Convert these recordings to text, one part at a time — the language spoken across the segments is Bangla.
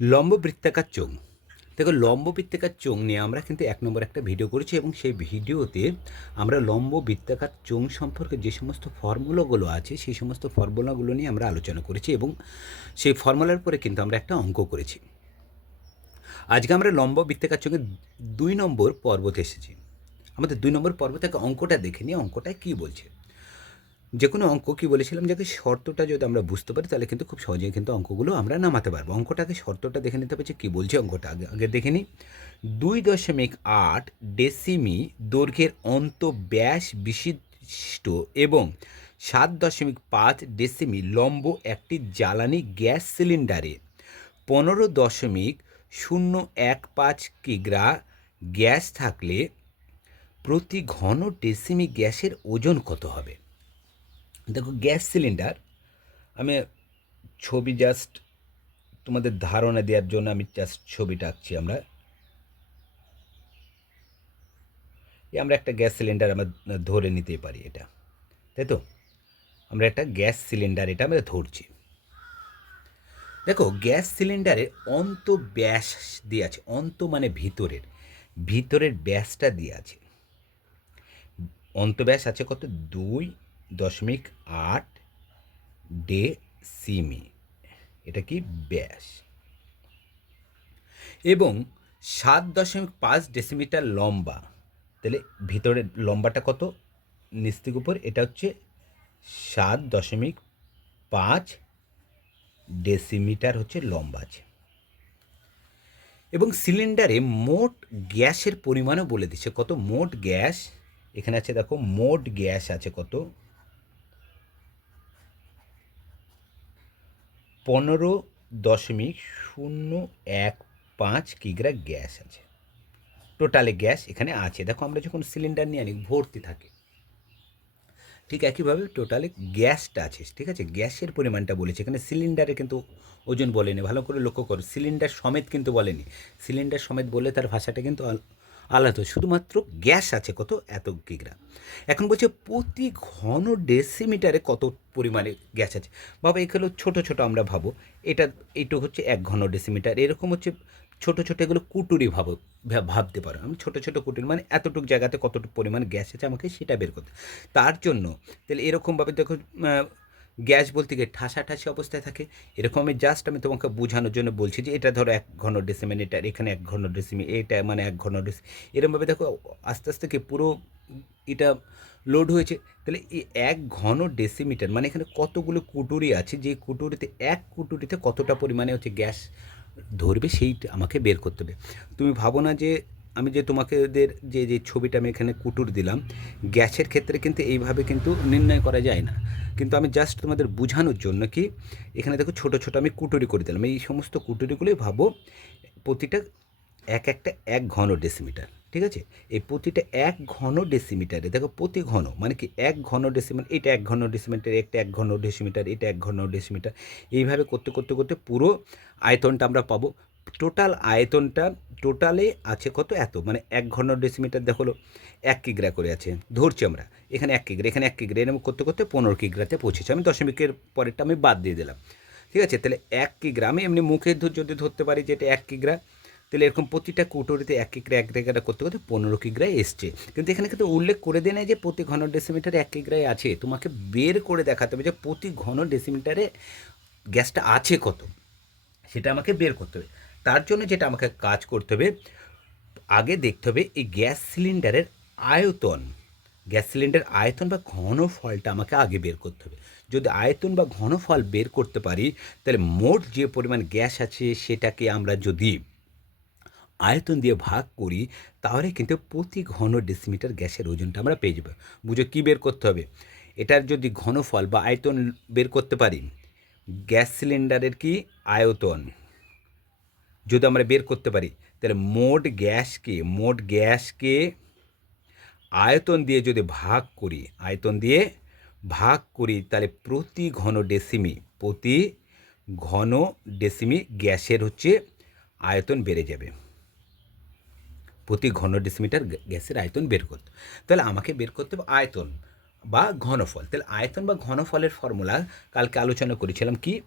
লম্ব বৃত্তাকার চোঙ। দেখো লম্ব বৃত্তাকার চোঙ নিয়ে আমরা কিন্তু এক নম্বর একটা ভিডিও করেছি এবং সেই ভিডিওতে আমরা লম্ব বৃত্তাকার চোঙ সম্পর্কে যে সমস্ত ফর্মুলাগুলো আছে, সেই সমস্ত ফর্মুলাগুলো নিয়ে আমরা আলোচনা করেছি এবং সেই ফর্মুলার পরে কিন্তু আমরা একটা অঙ্ক করেছি। আজকে আমরা লম্ব বৃত্তাকার চোঙের দুই নম্বর পর্বতে এসেছি। আমাদের দুই নম্বর পর্ব থেকে অঙ্কটা দেখে নিয়ে অঙ্কটায় কী বলছে? যে কোনো অঙ্ক কী বলেছিলাম? যে শর্তটা যদি আমরা বুঝতে পারি, তাহলে কিন্তু খুব সহজেই কিন্তু অঙ্কগুলো আমরা নামাতে পারব। অঙ্কটাকে শর্তটা দেখে নিতে যে কী বলছে অঙ্কটা? আগে আগে দেখে নিই। দুই দশমিক আট ডেসিমি দৈর্ঘ্যের অন্ত ব্যাস বিশিষ্ট এবং সাত দশমিক পাঁচ ডেসিমি লম্ব একটি জ্বালানি গ্যাস সিলিন্ডারে। পনেরো দশমিক শূন্য এক পাঁচ কিগ্রা গ্যাস থাকলে প্রতি ঘন ডেসিমি গ্যাসের ওজন কত হবে? দেখো, গ্যাস সিলিন্ডার, আমি ছবি জাস্ট তোমাদের ধারণা দেওয়ার জন্য আমি জাস্ট ছবিটা আঁকছি আমরা। আমরা একটা গ্যাস সিলিন্ডার আমরা ধরে নিতে পারি এটা, তাই তো? আমরা একটা গ্যাস সিলিন্ডার এটা আমরা ধরছি। দেখো, গ্যাস সিলিন্ডারে অন্ত ব্যাস দিয়ে আছে, অন্ত মানে ভিতরের ভিতরের ব্যাসটা দিয়ে আছে। অন্তব্যাস আছে কত? দুই দশমিক আট ডে সিমি এটা কি ব্যাস? এবং সাত দশমিক পাঁচ ডেসিমিটার লম্বা। তাহলে ভিতরের লম্বাটা কত? নিস্তিক উপর। এটা হচ্ছে সাত দশমিক পাঁচ ডেসিমিটার হচ্ছে লম্বা আছে। এবং সিলিন্ডারে মোট গ্যাসের পরিমাণও বলে দিচ্ছে। কত? মোট গ্যাস। এখানে আছে দেখো, মোট গ্যাস আছে কত? পনেরো দশমিক শূন্য এক পাঁচ কিগ্রা গ্যাস আছে। টোটালে গ্যাস এখানে আছে। দেখো আমরা যখন সিলিন্ডার নিয়ে আনি, ভর্তি থাকে। ঠিক একইভাবে টোটালে গ্যাসটা আছে। ঠিক আছে? গ্যাসের পরিমাণটা বলেছে। এখানে সিলিন্ডারে কিন্তু ওজন বলেনি। ভালো করে লক্ষ্য করো। সিলিন্ডার সমেত কিন্তু বলেনি। সিলিন্ডার সমেত বলে তার ভাষাটা কিন্তু আলাদা, শুধুমাত্র গ্যাস আছে কত, এত কিগ্রা এখন বলছে প্রতি ঘন ডেসিমিটারে কত পরিমাণে গ্যাস আছে। বাবা, এগুলো ছোটো ছোটো আমরা ভাবো। এটা এইটুকু হচ্ছে এক ঘন ডেসিমিটার। এরকম হচ্ছে ছোটো ছোটো এগুলো কুটুরি ভাবো ভাবতে পারো। আমি ছোটো ছোটো কুটুরি মানে এতটুকু জায়গাতে কতটুকু পরিমাণ গ্যাস আছে আমাকে সেটা বের করতে। তার জন্য, তাহলে এরকমভাবে দেখো গ্যাস বলতে গিয়ে ঠাসা ঠাসি অবস্থায় থাকে। এরকম আমি জাস্ট আমি তোমাকে বোঝানোর জন্য বলছি যে এটা ধরো এক ঘন ডেসিমেন এটা এখানে এক ঘন ডেসিমি এটা মানে এক ঘন ডেসি এরকমভাবে দেখো আস্তে আস্তে কি পুরো এটা লোড হয়েছে। তাহলে এই এক ঘন ডেসিমিটার মানে এখানে কতগুলো কুটুরি আছে, যে কুটুরিতে এক কুটুরিতে কতটা পরিমাণে হচ্ছে গ্যাস ধরবে সেইটা আমাকে বের করতে হবে। তুমি ভাবো না যে আমি যে তোমাকেদের যে যে ছবিটা আমি এখানে কুটুর দিলাম, গ্যাসের ক্ষেত্রে কিন্তু এইভাবে কিন্তু নির্ণয় করা যায় না। কিন্তু আমি জাস্ট তোমাদের বোঝানোর জন্য কি, এখানে দেখো ছোটো ছোটো আমি কুটুরি করে দিলাম। এই সমস্ত কুটুরিগুলোই ভাবো, প্রতিটা এক একটা এক ঘন ডেসিমিটার ঠিক আছে? এই প্রতিটা এক ঘন ডেসিমিটারে দেখো প্রতি ঘন মানে কি এক ঘন ডেসিমিটার এটা এক ঘন ডেসিমিটার একটা এক ঘন ডেসিমিটার এটা এক ঘন ডেসিমিটার এইভাবে করতে করতে করতে পুরো আয়তনটা আমরা পাবো। টোটাল আয়তনটা টোটালে আছে কত? এত মানে এক ঘন ডেসিমিটার দেখো এক কিগ্রা করে আছে। ধরছি আমরা, এখানে এক কিগ্রা, এখানে এক কিগ্রা, এরকম করতে করতে পনেরো কিগ্রাতে পৌঁছেছে। আমি দশমিকের পরেরটা আমি বাদ দিয়ে দিলাম। ঠিক আছে, তাহলে এক কিগ্রা, আমি এমনি মুখে যদি ধরতে পারি যে এটা এক কিগ্রা, তাহলে এরকম প্রতিটা কুটোরিতে এক কিগ্রা এক কিগ্রা করতে করতে পনেরো কিগ্রায় এসছে। কিন্তু এখানে কিন্তু উল্লেখ করে দেয় না যে প্রতি ঘন ডেসিমিটারে এক কিগ্রায় আছে। তোমাকে বের করে দেখাতে হবে যে প্রতি ঘন ডেসিমিটারে গ্যাসটা আছে কত। সেটা আমাকে বের করতে হবে। তার জন্য যেটা আমাকে কাজ করতে হবে, আগে দেখতে হবে এই গ্যাস সিলিন্ডারের আয়তন। গ্যাস সিলিন্ডার আয়তন বা ঘনফলটা আমাকে আগে বের করতে হবে। যদি আয়তন বা ঘনফল বের করতে পারি, তাহলে মোট যে পরিমাণ গ্যাস আছে সেটাকে আমরা যদি আয়তন দিয়ে ভাগ করি, তাহলে কিন্তু প্রতি ঘন ডেসিমিটার গ্যাসের ওজনটা আমরা পেয়ে যাব। বুঝে কী বের করতে হবে? এটার যদি ঘনফল বা আয়তন বের করতে পারি, গ্যাস সিলিন্ডারের কি? আয়তন। যদি আমরা বের করতে পারি, তাহলে মোট গ্যাসকে মোট গ্যাসকে আয়তন দিয়ে যদি ভাগ করি, আয়তন দিয়ে ভাগ করি, তাহলে প্রতি ঘন ডেসিমি, প্রতি ঘন ডেসিমি গ্যাসের হচ্ছে আয়তন বেড়ে যাবে। প্রতি ঘন ডেসিমিটার গ্যাসের আয়তন বের করতে। তাহলে আমাকে বের করতে হবে আয়তন বা ঘনফল। তাহলে আয়তন বা ঘনফলের ফর্মুলা কালকে আলোচনা করেছিলাম কি?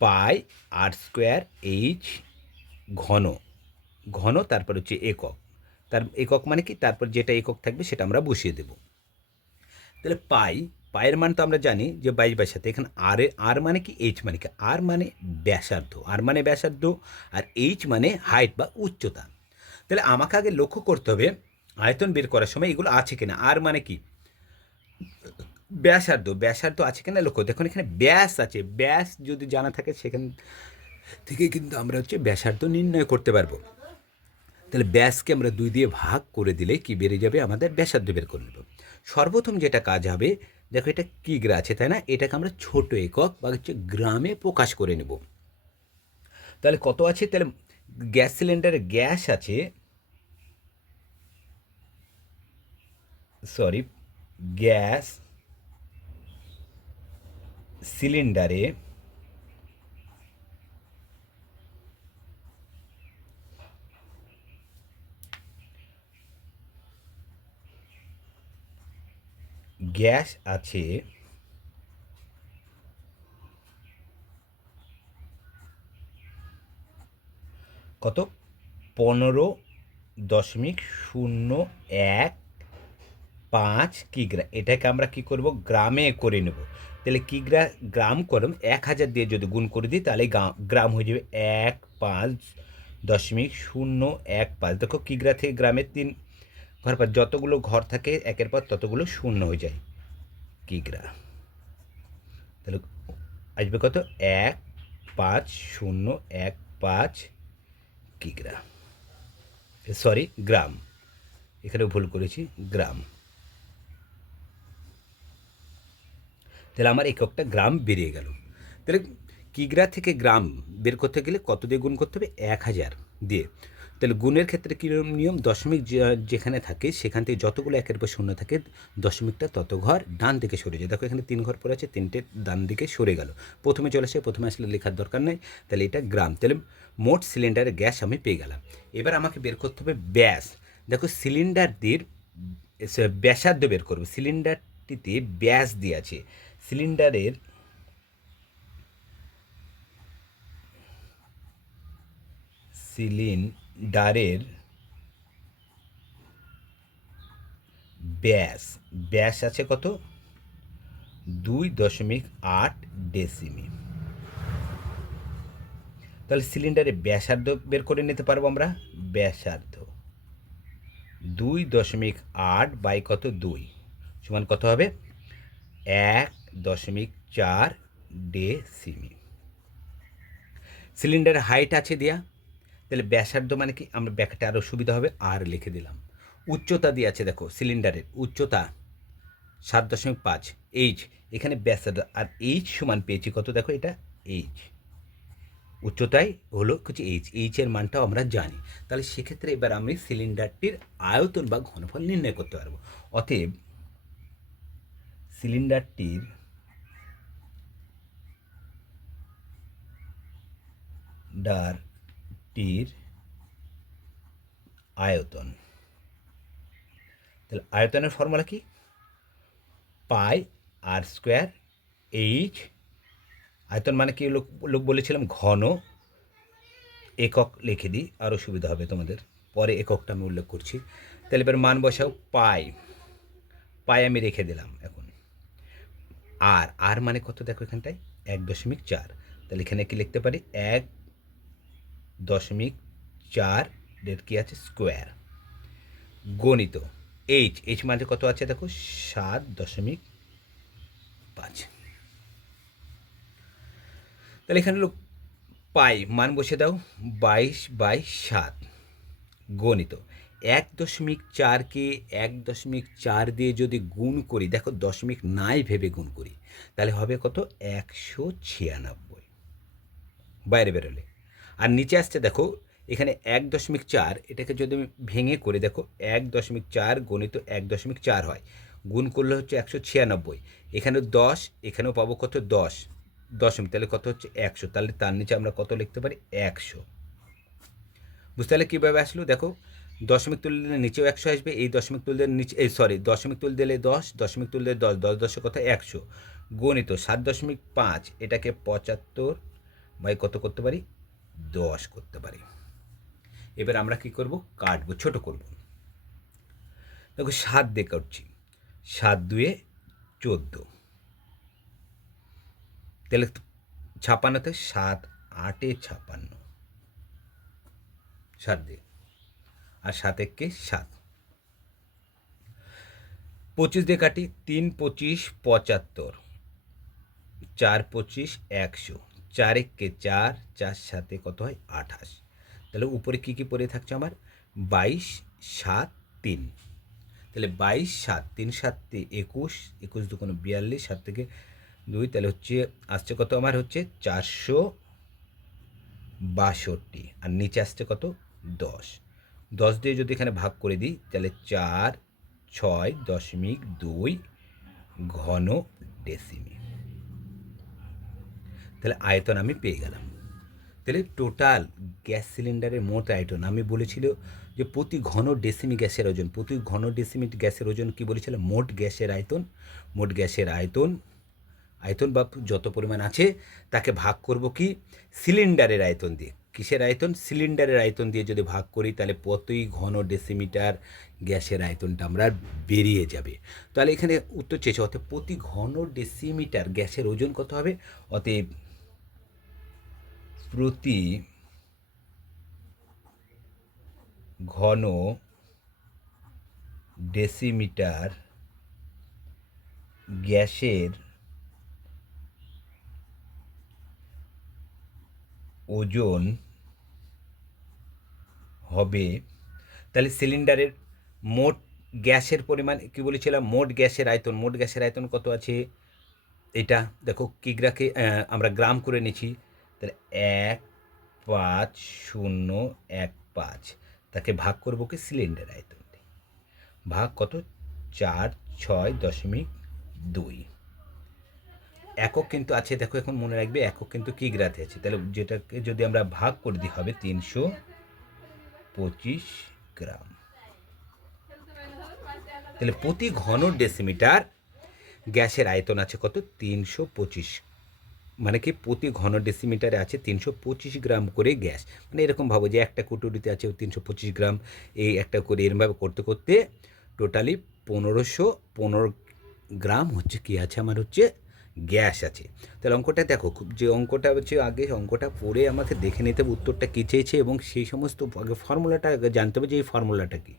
পাই আর স্কোয়ার এইচ ঘন। ঘন, তারপর হচ্ছে একক। তার একক মানে কি? তারপর যেটা একক থাকবে সেটা আমরা বসিয়ে দেব। তাহলে পাই পায়ের মান তো আমরা জানি যে বাইশ বাইশ সাথে। এখানে আর আর মানে কি? এইচ মানে কি? আর মানে ব্যাসার্ধ। আর মানে ব্যাসার্ধ আর এইচ মানে হাইট বা উচ্চতা। তাহলে আমাকে আগে লক্ষ্য করতে হবে আয়তন বের করার সময় এগুলো আছে কিনা। আর মানে কি? ব্যাসার্ধ ব্যাসার্ধ আছে কিনা লক্ষ্য দেখুন, এখানে ব্যাস আছে। ব্যাস যদি জানা থাকে, সেখান থেকে কিন্তু আমরা হচ্ছে ব্যাসার্ধ নির্ণয় করতে পারব। তাহলে ব্যাসকে আমরা দুই দিয়ে ভাগ করে দিলে কি বেরিয়ে যাবে? আমাদের ব্যাসার্ধ বের করে নেব। সর্বপ্রথম যেটা কাজ হবে, দেখো এটা কিগ্রা আছে, তাই না? এটাকে আমরা ছোট একক বা হচ্ছে গ্রামে প্রকাশ করে নেব। তাহলে কত আছে? তাহলে গ্যাস সিলিন্ডারে গ্যাস আছে, সরি, গ্যাস সিলিন্ডারে গ্যাস আছে কত? পনেরো দশমিক শূন্য এক পাঁচ কিগ্রা। এটাকে আমরা কি করব? গ্রামে করে নেব। তাহলে কিগ্রা গ্রাম করম এক হাজার দিয়ে যদি গুণ করে দিই, তাহলে গ্রাম হয়ে যাবে এক পাঁচ দশমিক শূন্য এক পাঁচ। দেখো কিগ্রা থেকে গ্রামের তিন ঘর পর যতগুলো ঘর থাকে, একের পর ততগুলো শূন্য হয়ে যায়। কিগ্রা তাহলে আসবে কত? এক পাঁচ শূন্য এক পাঁচ কিগ্রা সরি, গ্রাম। এখানে ভুল করেছি, গ্রাম। তাহলে আমার এককটা গ্রাম বেরিয়ে গেল। তাহলে কিগ্রা থেকে গ্রাম বের করতে গেলে কত দিয়ে গুণ করতে হবে? এক হাজার দিয়ে। তাহলে গুণের ক্ষেত্রে কীরকম নিয়ম? দশমিক যেখানে থাকে, সেখান থেকে যতগুলো একের পর শূন্য থাকে, দশমিকটা তত ঘর ডান দিকে সরে যায়। দেখো এখানে তিন ঘর পড়ে আছে, তিনটে ডান দিকে সরে গেল। প্রথমে চলে আসে, প্রথমে আসলে লেখার দরকার নেই। তাহলে এটা গ্রাম। তাহলে মোট সিলিন্ডারের গ্যাস আমি পেয়ে গেলাম। এবার আমাকে বের করতে হবে ব্যাস। দেখো সিলিন্ডারটির ব্যাসার্ধ বের করবে। সিলিন্ডারটিতে ব্যাস দিয়ে আছে। সিলিন্ডারের সিলিন্ডারের ব্যাস ব্যাস আছে কত? দুই দশমিক আট ডেসিমি। তাহলে সিলিন্ডারে ব্যাসার্ধ বের করে নিতে পারব আমরা। ব্যাসার্ধ দুই দশমিক আট বাই কত? দুই। সমান কত হবে? এক দশমিক চার ডেসিমি। সিলিন্ডারের হাইট আছে দেয়া, তাহলে ব্যাসার্ধ মানে কি? আমরা ব্যাখ্যাটা আরও সুবিধা হবে, আর লিখে দিলাম। উচ্চতা দিয়ে আছে, দেখো, সিলিন্ডারের উচ্চতা সাত দশমিক পাঁচ এইচ। এখানে ব্যাসার্ধ আর এইচ সমান পেয়েছি কত? দেখো, এটা এইচ। উচ্চতায় হলো কিছু এইচ। এইচের মানটাও আমরা জানি। তাহলে সেক্ষেত্রে এবার আমি সিলিন্ডারটির আয়তন বা ঘনফল নির্ণয় করতে পারব। অতএব সিলিন্ডারটির ডারটির আয়তন। তাহলে আয়তনের ফর্মুলা কি? Pi R square H. আয়তন মানে কি? লোক লোক বলেছিলাম ঘন। একক লিখে দিই আরও সুবিধা হবে তোমাদের। পরে এককটা আমি উল্লেখ করছি। তাহলে এবার মান বসাও, পাই। পাই আমি রেখে দিলাম এখন। আর আর মানে কত দেখো এখানটায়? এক দশমিক চার। তাহলে এখানে কি লিখতে পারি? এক দশমিক চার ডেট কি আছে? স্কোয়ার। গণিত এইচ এইচ মানে কত আছে দেখো? সাত দশমিক পাঁচ। তাহলে এখানে হলো পাই, মান বসে দাও, বাইশ বাই সাত। গণিত, এক দশমিক চারকে এক দশমিক চার দিয়ে যদি গুণ করি, দেখো দশমিক নাই ভেবে গুণ করি, তাহলে হবে কত? একশো ছিয়ানব্বই। বাইরে বেরোলে। আর নিচে আসছে দেখো, এখানে এক দশমিক চার, এটাকে যদি আমি ভেঙে করে, দেখো, এক দশমিক চার গণিত এক দশমিক চার হয়। গুণ করলে হচ্ছে একশো ছিয়ানব্বই। এখানে দশ, এখানেও পাবো কত? দশ। দশমিক, তাহলে কত হচ্ছে? একশো। তাহলে তার নিচে আমরা কত লিখতে পারি? একশো। বুঝতে পারলে কীভাবে আসলো? দেখো, দশমিক তুলে দিলে নিচেও একশো আসবে, এই দশমিক তুলে দিলে নিচে এই সরি দশমিক তুলে দিলে দশ, দশমিক তুলে দিলে দশ দশ দশের কথা একশো। গণিত, সাত দশমিক পাঁচ, এটাকে পঁচাত্তর বাই কত করতে পারি? দশ করতে পারি। এবার আমরা কি করব? কাটবো, ছোট করব। দেখো, সাত দিয়ে কাটছি। সাত দুয়ে চোদ্দ। তাহলে ছাপান্নতে সাত, আটে ছাপান্ন। সাত দিয়ে। আর সাত একে সাত। পঁচিশ দিয়ে কাটি, তিন পঁচিশ পঁচাত্তর। চার পঁচিশ একশো। চার একে চার চার সাথে কত হয়? আঠাশ। তাহলে উপরে কী কী পড়ে থাকছে আমার? বাইশ, সাত, তিন। তাহলে বাইশ, সাত, তিন, সাত একুশ একুশ দুগুণ বিয়াল্লিশ, সাত থেকে দুই, তাহলে হচ্ছে, আসছে কত আমার? হচ্ছে চারশো বাষট্টি। আর নিচে আসছে কত? দশ। দশ দিয়ে যদি এখানে ভাগ করে দিই, তাহলে চার, ছয়, দশমিক দুই ঘন ডেসিমি তাহলে আয়তন আমি পেয়ে গেলাম। তাহলে টোটাল গ্যাস সিলিন্ডারের মোট আয়তন, আমি বলেছিল যে প্রতি ঘন ডেসিমি গ্যাসের ওজন, প্রতি ঘন ডেসিমি গ্যাসের ওজন কি বলেছিল? মোট গ্যাসের আয়তন, মোট গ্যাসের আয়তন আয়তন বা যত পরিমাণ আছে তাকে ভাগ করব কি? সিলিন্ডারের আয়তন দিয়ে। কিসের আয়তন? সিলিন্ডারের আয়তন দিয়ে যদি ভাগ করি তাহলে প্রতি ঘন ডেসিমিটার গ্যাসের আয়তনটা আমরা বেরিয়ে যাবে। তাহলে এখানে উত্তর চেয়েছে, অতএব প্রতি ঘন ডেসিমিটার গ্যাসের ওজন কত হবে? অতএব প্রতি ঘন ডেসিমিটার গ্যাসের ওজন হবে, তাহলে সিলিন্ডারের মোট গ্যাসের পরিমাণ, কি বলেছিলাম? মোট গ্যাসের আয়তন, মোট গ্যাসের আয়তন কত আছে? এটা দেখো কিগ্রাকে আমরা গ্রাম করে নিয়েছি তাহলে এক পাঁচ শূন্য এক পাঁচ। তাকে ভাগ করব কি? সিলিন্ডার আয়তন দিয়ে। ভাগ কত? চার ছয় দশমিক দুই। একক কিন্তু আছে, দেখো এখন মনে রাখবে, একক কিন্তু কিগ্রাতে আছে? তাহলে যেটাকে যদি আমরা ভাগ করে দিই হবে তিনশো পঁচিশ গ্রাম। তাহলে প্রতি ঘন ডেসিমিটার গ্যাসের আয়তন আছে কত? তিনশো পঁচিশ মানে কি প্রতি ঘন ডেসিমিটারে আছে তিনশো পঁচিশ গ্রাম করে গ্যাস। মানে এরকম ভাবো যে একটা কুটুরিতে আছে তিনশো পঁচিশ গ্রাম এই একটা করে এরমভাবে করতে করতে টোটালি পনেরোশো পনেরো গ্রাম হচ্ছে কি আছে আমার হচ্ছে গ্যাস আছে। তাহলে অঙ্কটা দেখো, খুব যে অঙ্কটা হচ্ছে আগে অঙ্কটা পড়ে আমাকে দেখে নিতে হবে উত্তরটা কী চেয়েছে এবং সেই সমস্ত আগে ফর্মুলাটা আগে জানতে হবে যে এই ফর্মুলাটা কী।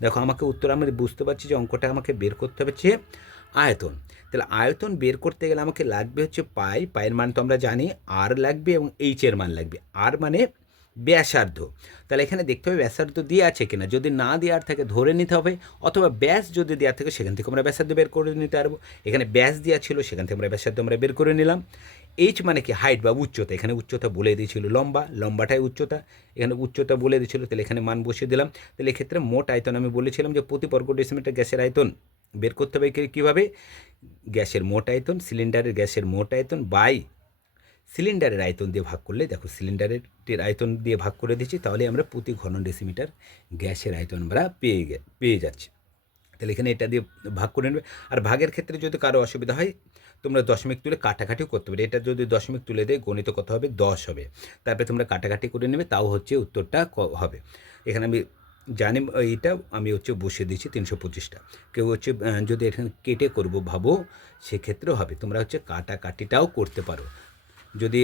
দেখো আমাকে উত্তর, আমি বুঝতে পারছি যে অঙ্কটা আমাকে বের করতে হচ্ছে আয়তন। তাহলে আয়তন বের করতে গেলে আমাকে লাগবে হচ্ছে পাই পায়ের মান তো আমরা জানি, আর লাগবে এবং এইচের মান লাগবে। আর মানে ব্যাসার্ধ। তাহলে এখানে দেখতে হবে ব্যাসার্ধ দিয়ে আছে কিনা। যদি না দেওয়ার থাকে ধরে নিতে হবে, অথবা ব্যাস যদি দেওয়া থাকে সেখান থেকে আমরা ব্যাসার্ধ বের করে নিতে পারব। এখানে ব্যাস দেওয়া ছিল, সেখান থেকে আমরা ব্যাসার্ধ আমরা বের করে নিলাম। এইচ মানে কি? হাইট বা উচ্চতা। এখানে উচ্চতা বলে দিয়েছিল লম্বা। লম্বাটাই উচ্চতা। এখানে উচ্চতা বলে দিয়েছিল, তাহলে এখানে মান বসিয়ে দিলাম। তাহলে এক্ষেত্রে মোট আয়তন আমি বলেছিলাম যে প্রতি বর্গ ডেসিমিটার গ্যাসের আয়তন বের করতে হবে কীভাবে? গ্যাসের মোট আয়তন, সিলিন্ডারের গ্যাসের মোট আয়তন বাই সিলিন্ডারের আয়তন দিয়ে ভাগ করলে, দেখো সিলিন্ডারের আয়তন দিয়ে ভাগ করে দিচ্ছি, তাহলে আমরা প্রতি ঘন ডেসিমিটার গ্যাসের আয়তন আমরা পেয়ে পেয়ে যাচ্ছি। তাহলে এখানে এটা দিয়ে ভাগ করে নেবে। আর ভাগের ক্ষেত্রে যদি কারও অসুবিধা হয়, তোমরা দশমিক তুলে কাটাকাটিও করতে পারবে এটা যদি দশমিক তুলে দেয়, গণিত কত হবে? দশ হবে। তারপরে তোমরা কাটাকাটি করে নেবে, তাও হচ্ছে উত্তরটা হবে। এখানে আমি জানি, এইটা আমি হচ্ছে বসিয়ে দিচ্ছি তিনশো পঁচিশটা। কেউ হচ্ছে যদি এখানে কেটে করব ভাবো, সেক্ষেত্রেও হবে। তোমরা হচ্ছে কাটাকাটিটাও করতে পারো। যদি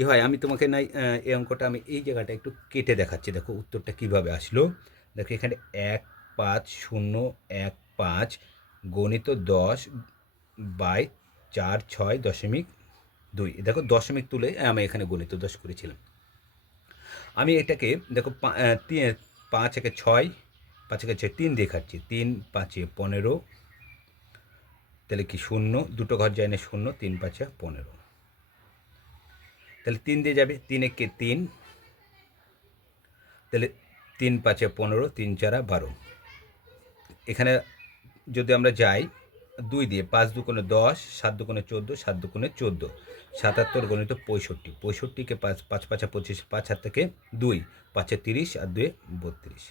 ই হয়, আমি তোমাকে নাই এই অঙ্কটা আমি এই জায়গাটা একটু কেটে দেখাচ্ছি। দেখো উত্তরটা কীভাবে আসলো। দেখো এখানে এক পাঁচ শূন্য, এক পাঁচ, গণিত দশ বাই চার ছয় দশমিক দুই। দেখো দশমিক তুলে আমি এখানে গণিত দশ করেছিলাম। আমি এটাকে, দেখো পাঁচ একে ছয়, পাঁচ একে ছয়, তিন দেখাচ্ছি খাচ্ছি। তিন, পাঁচে পনেরো, তাহলে কি শূন্য? দুটো ঘর যায় না শূন্য, তিন, পাঁচে পনেরো। তাহলে তিন দিয়ে যাবে, তিন একে তিন, তাহলে তিন, পাঁচে পনেরো, তিন, চারা, বারো। এখানে যদি আমরা যাই দুই দিয়ে পাঁচ দুকোণে দশ, সাত দুকোণে চোদ্দ, সাত দুকোণে চোদ্দ। সাতাত্তর গণিত পঁয়ষট্টি, পঁয়ষট্টিকে পাঁচ পাঁচ, পাঁচা পঁচিশ, পাঁচ হাত থেকে দুই, পাঁচে তিরিশ আর দুয়ে বত্রিশ।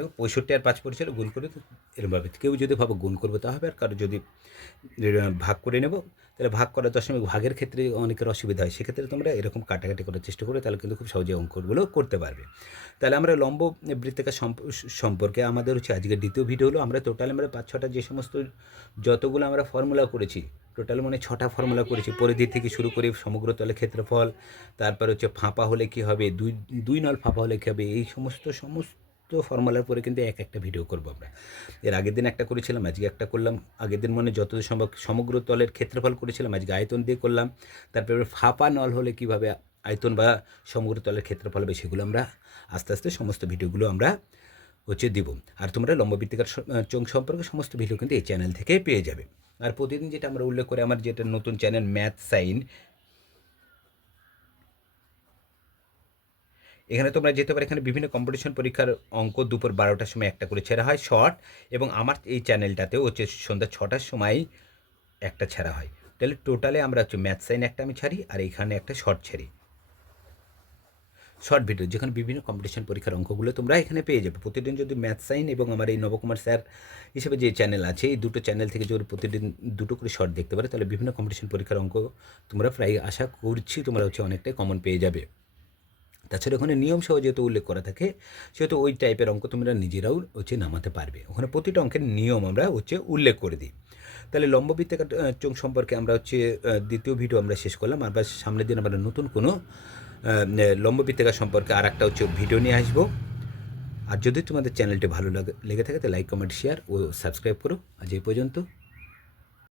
দেখো, পঁয়ষট্টি আর পাঁচ পড়েছিল, গুণ করে এরমভাবে। কেউ যদি ভাবো গুণ করবে, তা হবে। আর কারও যদি ভাগ করে নেব, তাহলে ভাগ করা দশমিক ভাগের ক্ষেত্রে অনেকের অসুবিধা হয়। সেক্ষেত্রে তোমরা এরকম কাটাকাটি করার চেষ্টা করো তাহলে কিন্তু খুব সহজে অঙ্কগুলো করতে পারবে। তাহলে আমরা লম্ব বৃত্তিকার সম্প- সম্পর্কে আমাদের হচ্ছে আজকের দ্বিতীয় ভিডিও হলো, আমরা টোটাল আমরা পাঁচ, ছটা যে সমস্ত যতগুলো আমরা ফর্মুলা করেছি টোটাল মানে ছটা ফর্মুলা করেছি, পরিধি থেকে শুরু করে সমগ্র তলে ক্ষেত্রফল, তারপর হচ্ছে ফাঁপা হলে কী হবে, দুই দুই নল ফাঁপা হলে কী হবে, এই সমস্ত সমস্ত ফর্মুলার পরে কিন্তু এক একটা ভিডিও করব আমরা। এর আগের দিন একটা করেছিলাম, আজকে একটা করলাম। আগের দিন মনে যত সম্ভব সমগ্র তলের ক্ষেত্রফল করেছিলাম, আজকে আয়তন দিয়ে করলাম। তারপরে ফাঁপা নল হলে কীভাবে আয়তন বা সমগ্র তলের ক্ষেত্রফল হবে সেগুলো আমরা আস্তে আস্তে সমস্ত ভিডিওগুলো আমরা হচ্ছে দিব। আর তোমরা লম্ববৃত্তিকার চোখ সম্পর্কে সমস্ত ভিডিও কিন্তু এই চ্যানেল থেকে পেয়ে যাবে। আর প্রতিদিন যেটা আমরা উল্লেখ করে, আমার যেটা নতুন চ্যানেল ম্যাথ সাইন এখানে তোমরা যেতে পারো, এখানে বিভিন্ন কম্পিটিশন পরীক্ষার অঙ্ক দুপুর বারোটার সময় একটা করে ছেড়া হয় শর্ট এবং আমার এই চ্যানেলটাতেও হচ্ছে সন্ধ্যা ছটার সময় একটা ছাড়া হয়। তাহলে টোটালে আমরা হচ্ছে ম্যাথ সাইন একটা আমি ছাড়ি, আর এইখানে একটা শর্ট ছাড়ি। শর্ট ভিডিও যেখানে বিভিন্ন কম্পিটিশন পরীক্ষার অঙ্কগুলো তোমরা এখানে পেয়ে যাবে। প্রতিদিন যদি ম্যাথ সাইন এবং আমার এই নবকুমার স্যার হিসেবে যে চ্যানেল আছে, এই দুটো চ্যানেল থেকে যদি প্রতিদিন দুটো করে শর্ট দেখতে পারো, তাহলে বিভিন্ন কম্পিটিশন পরীক্ষার অঙ্ক তোমরা প্রায় আশা করছি তোমরা হচ্ছে অনেকটাই কমন পেয়ে যাবে। তাছাড়া ওখানে নিয়ম সহ যেহেতু উল্লেখ করা থাকে সেহেতু ওই টাইপের অঙ্ক তোমরা নিজেরাও হচ্ছে নামাতে পারবে। ওখানে প্রতিটা অঙ্কের নিয়ম আমরা হচ্ছে উল্লেখ করে দিই। তাহলে আহ, চোখ সম্পর্কে আমরা হচ্ছে দ্বিতীয় ভিডিও আমরা শেষ করলাম। আবার সামনের দিন আমরা নতুন কোনো লম্ববৃত্তাকার সম্পর্কে আর একটা হচ্ছে ভিডিও নিয়ে আসব। আর যদি তোমাদের চ্যানেলটি ভালো লাগে লেগে থাকে তো লাইক কমেন্ট শেয়ার ও সাবস্ক্রাইব করো। আজ এই পর্যন্ত।